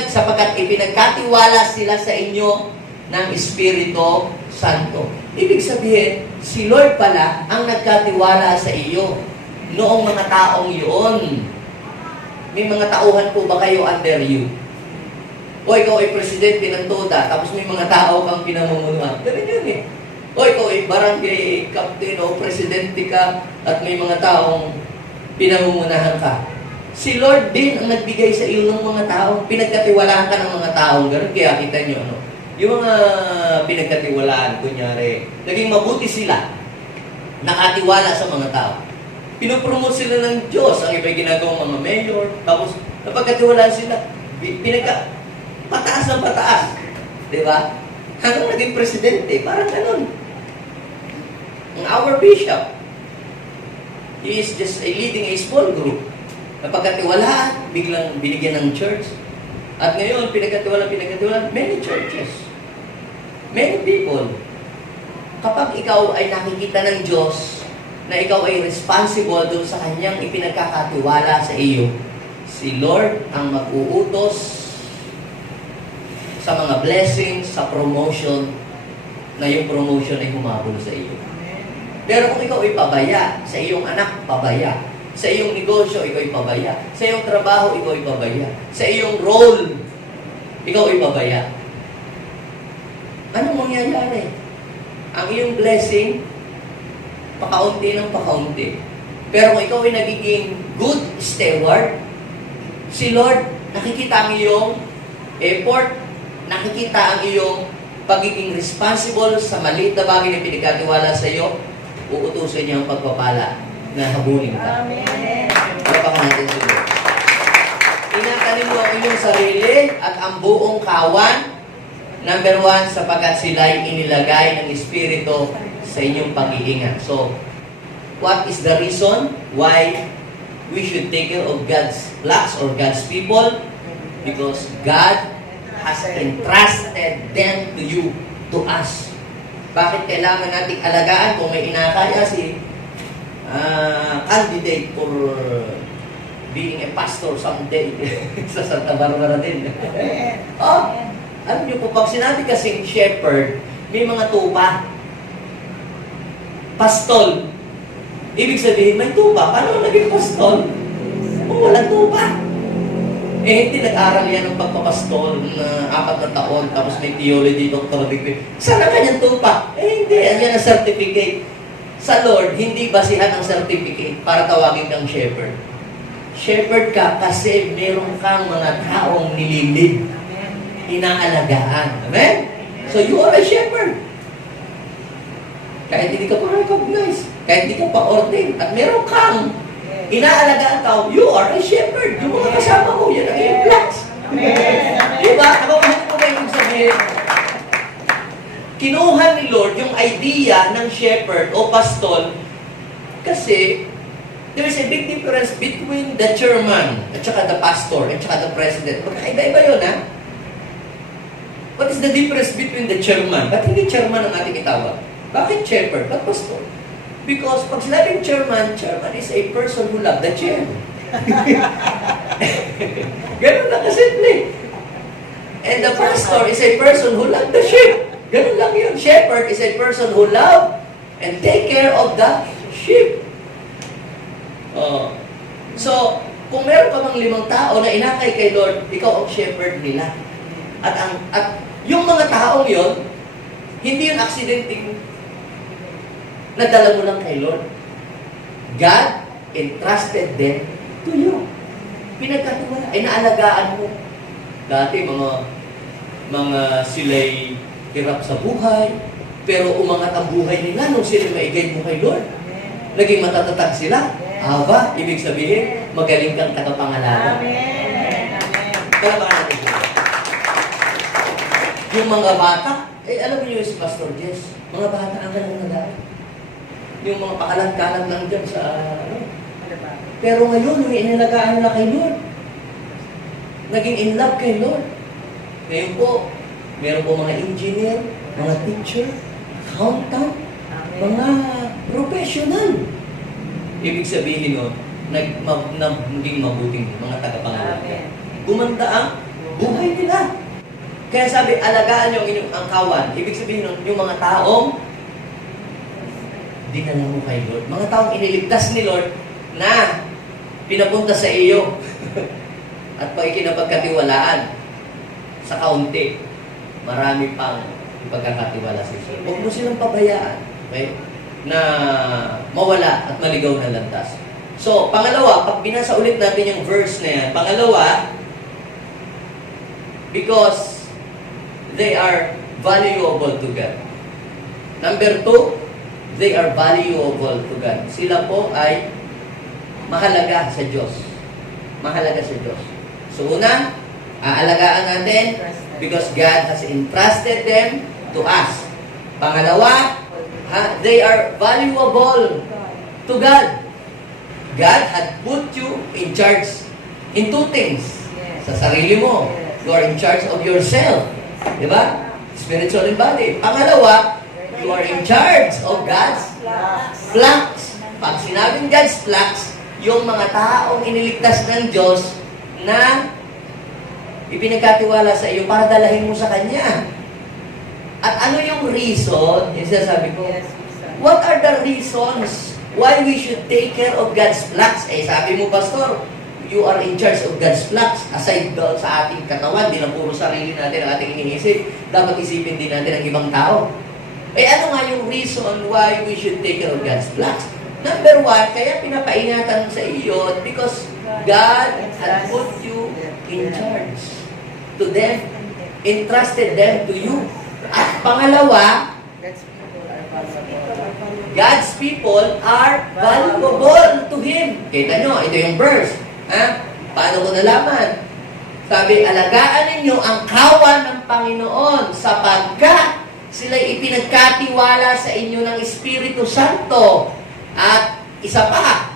sapagkat ipinagkatiwala sila sa inyo ng Espiritu Santo. Ibig sabihin, si Lord pala ang nagkatiwala sa iyo noong mga taong yun. May mga tauhan po ba kayo under you? O ikaw ay presidente ng TODA, tapos may mga tao kang pinamumunuan. Ganun yun eh. O ikaw ay barangay captain o presidente ka, at may mga taong pinamumunahan ka. Si Lord din ang nagbigay sa iyo ng mga tao. Pinagkatiwalaan ka ng mga tao. Ganun kaya kita nyo, ano? Yung mga pinagkatiwalaan, kunyari, naging mabuti sila. Nakatiwala sa mga tao. Pinopromote sila ng Diyos. Ang iba'y ginagawang mga mayor. Tapos, napagkatiwalaan sila. Pataas ng pataas. Diba? Hanggang naging presidente. Parang ganun. Our bishop, he is just leading a small group. Napagkatiwalaan, biglang binigyan ng church. At ngayon, pinagkatiwalaan, many churches. Many people. Kapag ikaw ay nakikita ng Diyos na ikaw ay responsible doon sa Kanyang ipinagkakatiwala sa iyo, si Lord ang mag-uutos sa mga blessings, sa promotion, na yung promotion ay humabol sa iyo. Pero kung ikaw ay pabaya, sa iyong anak, pabaya. Sa iyong negosyo, ikaw ay pabaya. Sa iyong trabaho, ikaw ay pabaya. Sa iyong role, ikaw ay pabaya. Anong mangyayari? Ang iyong blessing, pakaunti ng pakaunti. Pero kung ikaw ay nagiging good steward, si Lord, nakikita ang iyong effort, nakikita ang iyong pagiging responsible sa maliit na bagay na pinagkatiwala sa iyo, uutusin niya ang pagpapala na habulin ka. Amen. Palapakan natin si Lord. Ingatan mo ang iyong sarili at ang buong kawan. Number 1, sapagkat sila'y inilagay ng Espiritu sa inyong pag-iingat. So, what is the reason why we should take care of God's flocks or God's people? Because God has entrusted them to you, to us. Bakit kailangan nating alagaan kung may inakaya si candidate for being a pastor someday sa Santa Barbara din? Oh, alam niyo po, pag sinabi kasing shepherd, may mga tupa. Pastol. Ibig sabihin, may tupa. Paano naging pastol? Oh, walang tupa. Hindi nag-aral yan ng pagpapastol na 4 na taon, tapos may theology, doctoral degree. Saan ang kanyang tupa? Hindi. Yan ang certificate. Sa Lord, hindi basihan ang certificate para tawagin kang shepherd. Shepherd ka kasi meron kang mga taong nililid, inaalagaan. Amen? So you are a shepherd. Kahit hindi ka pa recognize, kahit hindi ka pa ordained, at meron kang inaalagaan tao, you are a shepherd. Yung mga kasama mo, yan ang iyong flocks. Diba? Nakapahit mo ba yung sabihin? Kinuha ni Lord yung idea ng shepherd o pastol kasi there is a big difference between the chairman at saka the pastor at saka the president. Magkaiba-iba yun, ha? What is the difference between the chairman? Ba't hindi chairman ang ating itawag? Bakit shepherd? Ba't pastor? Because pag sinabing chairman is a person who loves the chair. Ganun lang kasimple. And the pastor is a person who loves the sheep. Ganun lang yun. Shepherd is a person who loves and take care of the sheep. So, kung meron ka mang 5 tao na inakay kay Lord, ikaw ang shepherd nila. At yung mga taong yon, hindi yun accidenting nadala mo lang kay Lord. God entrusted them to you. Pinagkatiwala. Ay naalagaan mo. Dati mga sila'y hirap sa buhay, pero umangat ang buhay nila nung sila maigay mo kay Lord. Naging matatatag sila. Aba, ibig sabihin, magaling kang tagapangalaga. Amen. Kalabakan natin sila. Yung mga bata, alam niyo si Pastor Jess, mga bata ang galang nagawin. Yung mga pakalat-kalat lang dyan sa Pero ngayon, yung inalagaan na kay Lord. Naging in love kay Lord. Ngayon po, meron po mga engineer, mga teacher, accountant, mga professional. Ibig sabihin nun, naging mabuting mga tagapangalaga. Gumanda ang buhay nila. Kaya sabi, alagaan niyo ang inyong angkawan. Ibig sabihin nun, yung mga taong dinala mo kay Lord. Mga taong iniligtas ni Lord na pinapunta sa iyo at pag ikinapagkatiwalaan sa kaunti, marami pang ipagkakatiwala sa iyo. Huwag mo silang pabayaan, okay? Na mawala at maligaw na landas. So, pangalawa, pag binasa ulit natin yung verse na yan, pangalawa, because they are valuable to God. Number 2, they are valuable to God. Sila po ay mahalaga sa Diyos. Mahalaga sa Diyos. So, una, aalagaan natin because God has entrusted them to us. Pangalawa, they are valuable to God. God had put you in charge in two things. Sa sarili mo. You are in charge of yourself. Diba? Spiritual and body. Pangalawa, you are in charge of God's flocks. Pag sinabing God's flocks, yung mga taong iniligtas ng Diyos na ipinagkatiwala sa iyo para dalahin mo sa Kanya. At ano yung reason? Yung sabi ko, what are the reasons why we should take care of God's flocks? Eh, sabi mo, Pastor, you are in charge of God's flocks. Aside doon sa ating katawan, di na puro sarili natin ang ating iniisip. Dapat isipin din natin ang ibang tao. Eh, ano nga yung reason why we should take care of God's flocks? Number 1, kaya pinapaingatan sa iyo because God had put you in charge to them, entrusted them to you. At pangalawa, God's people are valuable to Him. Kita nyo, ito yung verse. Ha? Paano ko nalaman? Sabi, alagaan ninyo ang kawan ng Panginoon sapagkat sila'y ipinagkatiwala sa inyo ng Espiritu Santo. At isa pa,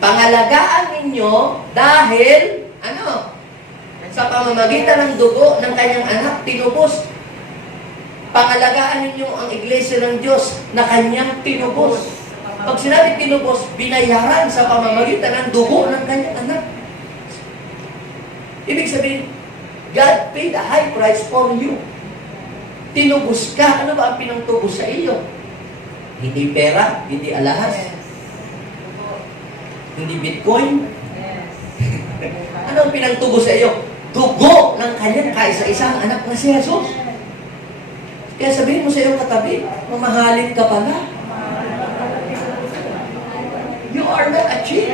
pangalagaan ninyo dahil, sa pamamagitan ng dugo ng kanyang anak, tinubos. Pangalagaan ninyo ang iglesia ng Diyos na kanyang tinubos. Pag sinabi tinubos, binayaran sa pamamagitan ng dugo ng kanyang anak. Ibig sabihin, God paid a high price for you. Tinubos ka. Ano ba ang pinangtubos sa iyo? Hindi pera, hindi alahas. Hindi Bitcoin. Ano ang pinangtubos sa iyo? Dugo ng kanyang kaisa-isang anak na si Jesus. Kaya sabihin mo sa iyong katabi, mamahalin ka pala. You are not a cheat.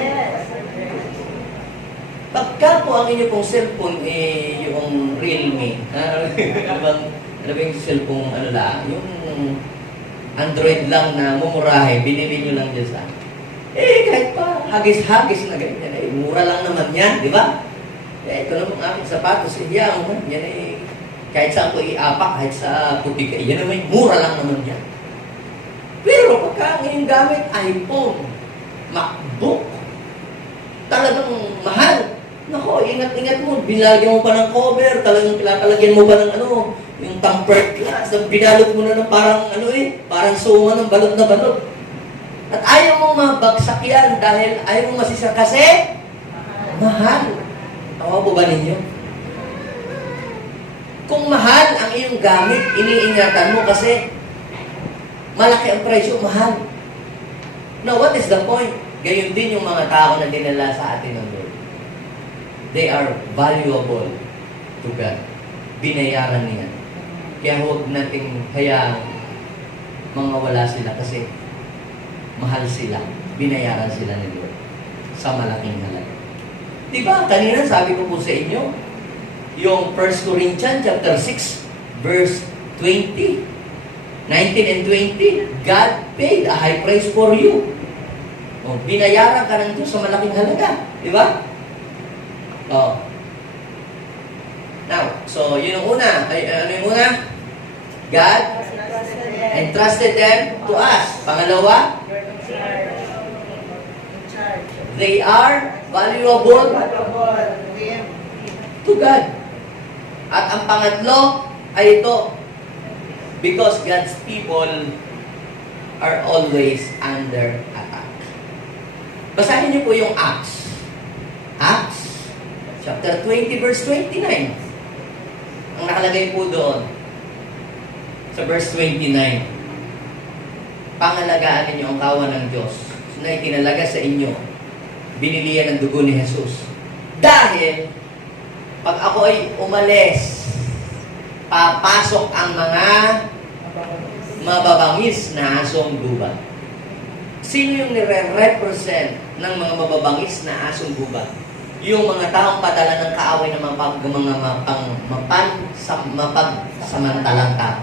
Pagka po ang inyo pong cellphone, yung Realme, ano ba yung cellphone, yung Android lang na mumurahe, binili nyo lang dyan sa kahit pa, hagis-hagis na ganyan, mura lang naman yan, di ba? Ito naman aking sapatos, yan kahit saan ko iapak, kahit sa putika, yan naman, mura lang naman yan. Pero pagka ang inyong gamit, iPhone, MacBook, talagang mahal. Nako, ingat-ingat mo, binalagyan mo pa ng cover, talagang pinakalagyan mo pa ng yung tempered glass, binalot mo na ng parang suma ng balot na balot. At ayaw mo mabagsak yan dahil ayaw mo masisira kasi mahal. Tawa po ba ninyo? Kung mahal ang iyong gamit, iniingatan mo kasi malaki ang presyo, mahal. Now, what is the point? Gayon din yung mga tao na dinala sa atin ng Lord. They are valuable to God. Binayaran niya. Kaya huwag nating hayaan mga wala sila kasi mahal sila. Binayaran sila ni Lord sa malaking halaga. Diba? Kanina sabi ko po sa inyo, yung 1 Corinthians chapter 6, verse 20, 19 and 20, God paid a high price for you. Binayaran ka ng Diyos sa malaking halaga. Diba? Now, so yun ang una. Ano yung una? God entrusted them to us. Pangalawa, they are valuable to God. At ang pangatlo ay ito, because God's people are always under attack. Basahin niyo po yung Acts. Acts Chapter 20, verse 29. Ang nakalagay po doon, sa verse 29, pangalagaan ninyo ang kawan ng Diyos na itinalaga sa inyo, binili yan ng dugo ni Jesus. Dahil, pag ako ay umalis, papasok ang mga mababangis na asong gubat. Sino yung nire-represent ng mga mababangis na asong gubat? Yung mga taong padala ng kaaway na mapagsamantalang tao.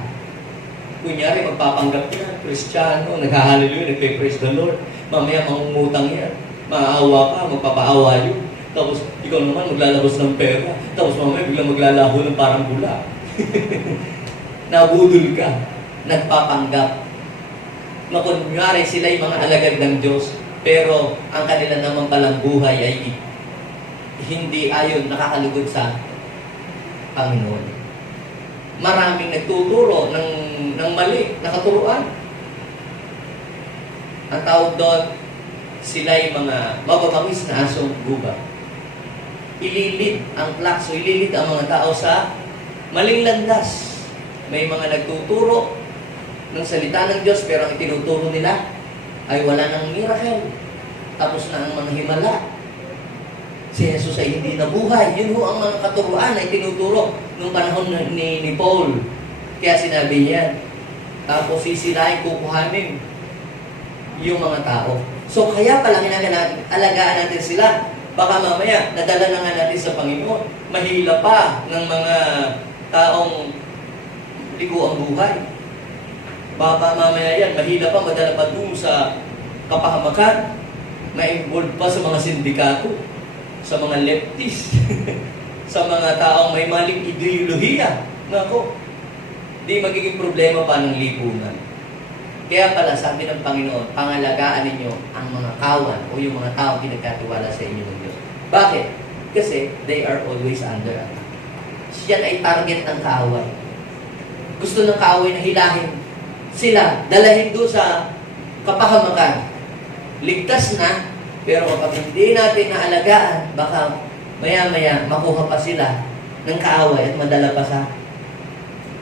Kunyari, magpapanggap yan, Kristiyano, nag-hallelujah, nagpe-praise the Lord. Mamaya, mangungutang yan. Maaawa ka, magpapaawa yun. Tapos, ikaw naman maglalabas ng pera. Tapos, mamaya, biglang maglalaho ng parang bula. Nabudol ka. Nagpapanggap. Na kunyari, sila yung mga alagad ng Diyos. Pero, ang kanila naman palang buhay ay hindi ayon nakakalugod sa Panginoon. Maraming nagtuturo ng mali na katuruan. Ang tawag doon, sila yung mga mababangis na asong gubat. Ililid ang plakso, ililid ang mga tao sa maling landas. May mga nagtuturo ng salita ng Diyos, pero ang itinuturo nila ay wala ng miracle. Tapos na ang mga himala. Si Jesus ay hindi nabuhay. Yun ho ang mga katuruan na itinuturo nung panahon ni Paul. Kaya sinabi niya, tapos sisirain, kukuhanin yung mga tao. So kaya pala alagaan natin sila. Baka mamaya, nadala na nga natin sa Panginoon. Mahila pa ng mga taong ligo ang buhay. Baka mamaya yan, mahila pa, madala pa dun sa kapahamakan. Ma-involve pa sa mga sindikato, sa mga leftist, sa mga taong may maling ideolohiya. Nako, di magiging problema pa ng lipunan. Kaya pala, sabi ng Panginoon, pangalagaan ninyo ang mga kawan o yung mga taong pinagkatiwala sa inyo ng Diyos. Bakit? Kasi they are always under attack. Siya ay target ng kaaway. Gusto ng kaaway na hilahin sila, dalahin doon sa kapahamakan. Ligtas na, pero kapag hindi natin naalagaan, baka maya-maya makuha pa sila ng kaaway at madala pa sa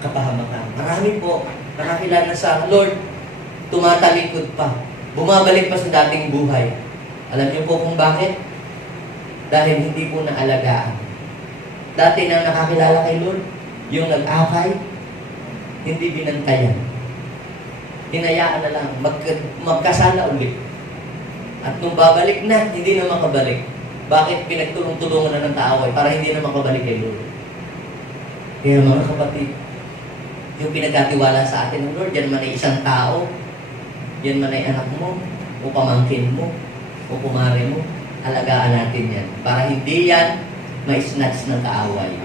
kapahamakan. Marami po nakakilala sa Lord, tumatalikod pa, bumabalik pa sa dating buhay. Alam niyo po kung bakit? Dahil hindi po naalagaan. Dati na nakakilala kay Lord, yung nag-akay, hindi binantayan. Hinayaan na lang, magkasala ulit. At nung babalik na, hindi na makabalik. Bakit? Pinagtulong-tulungan na ng kaaway para hindi na makabalik kay Lord. Kaya mga kapatid, yung pinagkatiwala sa atin ng Lord, yan man ay isang tao, yan man ay anak mo, o pamangkin mo, o kumare mo, alagaan natin yan. Para hindi yan ma-snatch ng kaaway.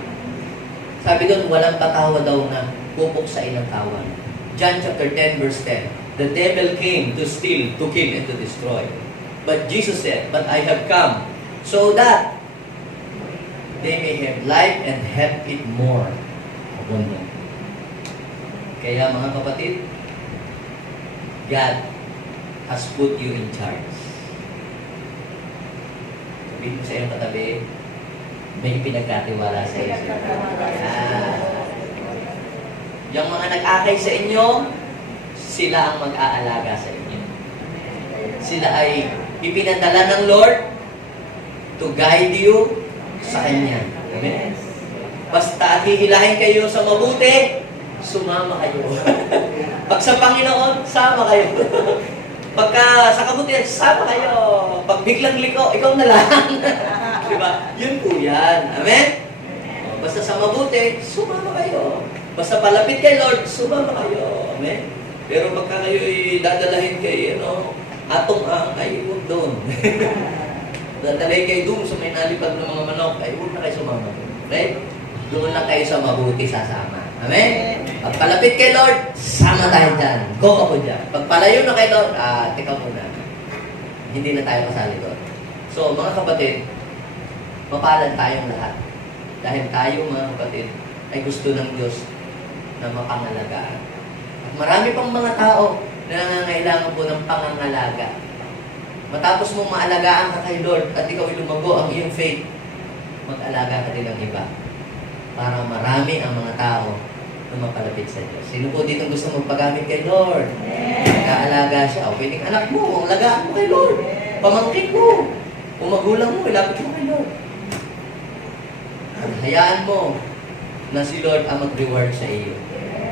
Sabi doon, walang patawa daw na pupuksain ng kawan. John chapter 10 verse 10, the devil came to steal, to kill, and to destroy. But Jesus said, but I have come so that they may have life and have it more abundant. Kaya mga kapatid, God has put you in charge. Sabihin mo sa iyong katabi, may pinagkatiwala sa iyo. Yung mga nag-akay sa inyo, sila ang mag-aalaga sa inyo. Sila ay ipinadala ng Lord to guide you sa Kanya. Amen? Basta hihilahin kayo sa mabuti, sumama kayo. Pag sa Panginoon, sama kayo. Pagka sa kabutihan, sama kayo. Pag biglang liko, ikaw na lang. Diba? Yun po yan. Amen? Basta sa mabuti, sumama kayo. Basta palapit kay Lord, sumama kayo. Amen? Pero pagka kayo'y dadalahin kay, atong ay huwag doon. Dadalahin kayo doon sa may nalipad ng mga manok, ay huwag na kayo sumama. Okay? Doon lang kayo sa mabuti sasama. Amen? Pag palapit kay Lord, sama tayo dyan. Go ako dyan. Pag palayo na kay Lord, teka muna. Hindi na tayo kasali doon. So, mga kapatid, mapalad tayong lahat. Dahil tayo, mga kapatid, ay gusto ng Diyos na mapangalagaan. At marami pang mga tao na nangangailangan po ng pangangalaga. Matapos mong maalagaan ka kay Lord at ikaw ay lumago ang iyong faith, mag-alaga ka din ng iba para marami ang mga tao na mapalapit sa Diyos. Sino po dito gusto magpagamit kay Lord? Nag-aalaga siya. O pwedeng anak mo, alagaan mo kay Lord. Pamangkin mo. Kung magulang mo, ilapit mo kay Lord. Hayaan mo na si Lord ang mag-reward sa iyo.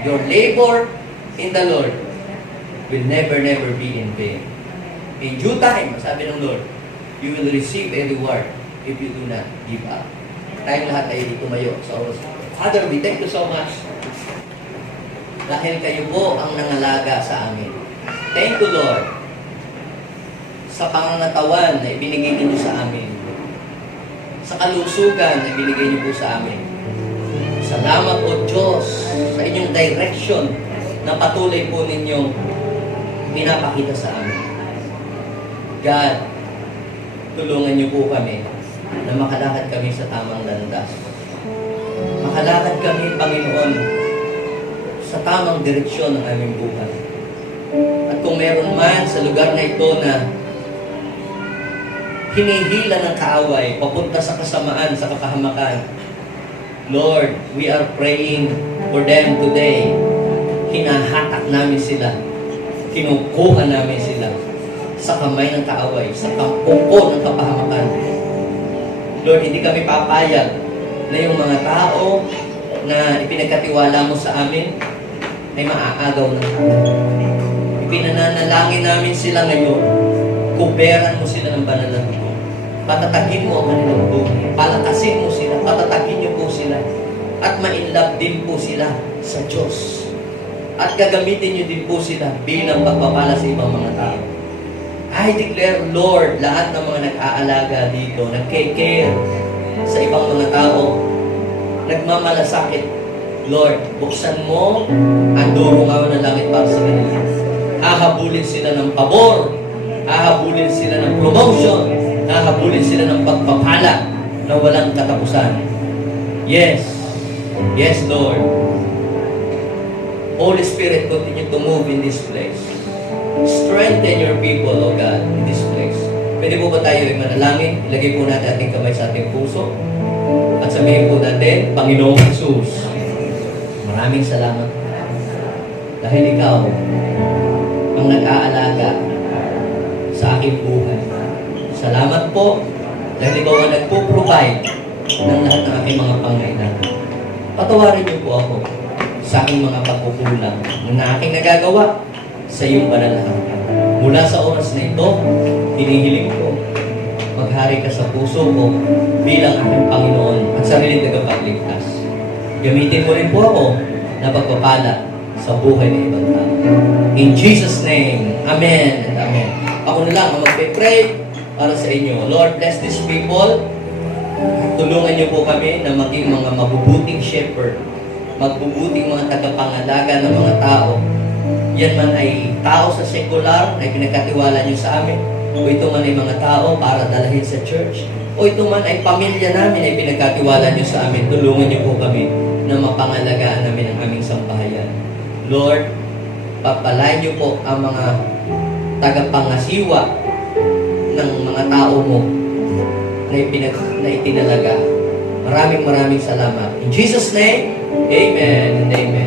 Your labor in the Lord will never be in vain. In due time, sabi ng Lord, you will receive a reward if you do not give up. Tayong lahat ay tumayo sa oras. Father, we thank you so much dahil kayo po ang nangalaga sa amin. Thank you, Lord, sa pangangatawan na ibinigay niyo sa amin, sa kalusugan na ibinigay niyo po sa amin. Salamat po, Diyos, sa inyong direction na patuloy po ninyong pinapakita sa amin. God, tulungan niyo po kami na makalakad kami sa tamang landas. Makalakad kami, Panginoon, sa tamang direksyon ng aming buhay. At kung meron man sa lugar na ito na hinihila ng kaaway, papunta sa kasamaan, sa kapahamakan, Lord, we are praying for them today. Hinahatak namin sila. Kinukuha namin sila sa kamay ng kaaway, sa kampuko ng kapahamakan. Lord, hindi kami papayag na yung mga tao na ipinagkatiwala mo sa amin ay maaagaw ng amin. Ipinananalangin namin sila ngayon. Kuberan mo sila ng banal na dugo. Patatagin mo ang kanilang buhay. Palakasin mo sila. Patatagin niyo po sila. At ma-inlove din po sila sa Diyos. At gagamitin niyo din po sila bilang pagpapala sa ibang mga tao. I declare, Lord, lahat ng mga nag-aalaga dito, nag-care sa ibang mga tao, nagmamalasakit. Lord, buksan mo ang durungaw ng langit para sa kanila. Hahabulin sila ng pabor, hahabulin sila ng promotion, hahabulin sila ng pagpapala na walang katapusan. Yes. Yes, Lord. Holy Spirit, continue to move in this place. Strengthen your people, O God, in this place. Pwede po ba tayo ay manalangin? Ilagay po natin ating kamay sa ating puso. At sabihin po natin, Panginoong Jesus, maraming salamat. Dahil ikaw ang nag-aalaga sa aking buhay. Salamat po dahil ikaw ang nagpo-provide ng lahat ng aking mga pangailangan. Patawarin niyo po ako sa aking mga pagkukulang na aking nagagawa sa iyong banal na hanggan. Mula sa oras na ito, hinihiling ko, maghari ka sa puso ko bilang aking Panginoon at sariling tagapagligtas. Gamitin mo rin po ako na pagpapala sa buhay ng ibang tao. In Jesus' name, Amen and Amen. Ako na lang ang magpe-pray para sa inyo. Lord, bless these people. Tulungan niyo po kami na maging mga mabubuting shepherd, magbubuting mga tagapangalaga ng mga tao. Yan man ay tao sa sekular na pinagkatiwala niyo sa amin, o ito man ay mga tao para dalahin sa church, o ito man ay pamilya namin ay pinagkatiwala niyo sa amin. Tulungan niyo po kami na mapangalagaan namin ang aming sambahayan. Lord, papalain niyo po ang mga tagapangasiwa ng mga tao mo na itinalaga. Maraming salamat. In Jesus' name, Amen and Amen.